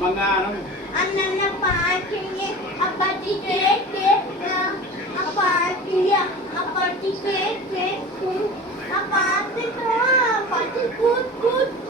Mangaram. Ang nanapakingge, apatikeke, apakiya, apatikeke, apatikeke, apatikeke, apatikeke, apatikeke,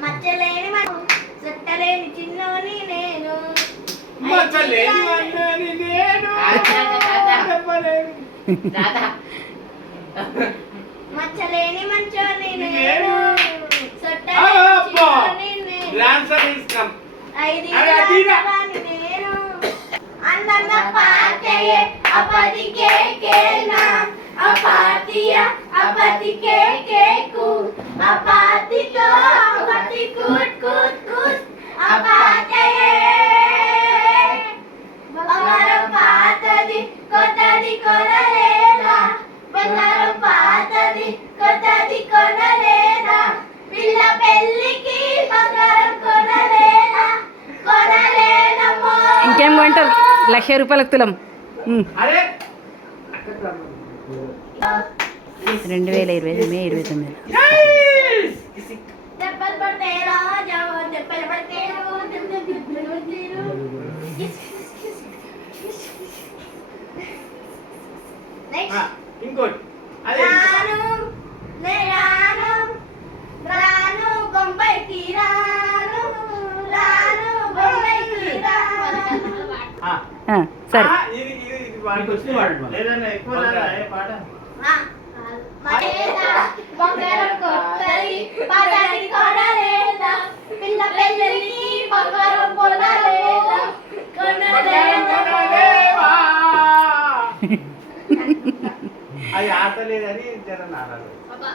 మచ్చలేని మనం చుట్టలేని చిన్నోని నేను. మచ్చలేని వాడిని నేను. మచ్చలేని మంచోని నేను. చుట్టలేని ఐదు నేను. అన్నన్న అపదికే కేనా అపాతియ అపతికే కేకు అపాతితో అపతి కూట్ కూట్ కూట్ అపాతయే. బంగారం పాతది కొత్తది కొనలేదా? బంగారం పాతది కొత్తది కొనలేదా? పిల్ల పెళ్ళికి బంగారం కొనలేదా? కొనలేదమ్మో. ఇంకేం కొంటారు లక్ష రూపాయలకు తులం. రెండు వేల ఇరవై మే ఇరవై తొమ్మిది దెబ్బలు పడితే రాజా దెబ్బలు పడితే ఇంకోటి అదే సరే ఇది ఇది వాడికి వచ్చింది వాడు లేదన్నా ఎక్కువ పాట? అది ఆడతలేదని జర నారాలు. అబ్బా.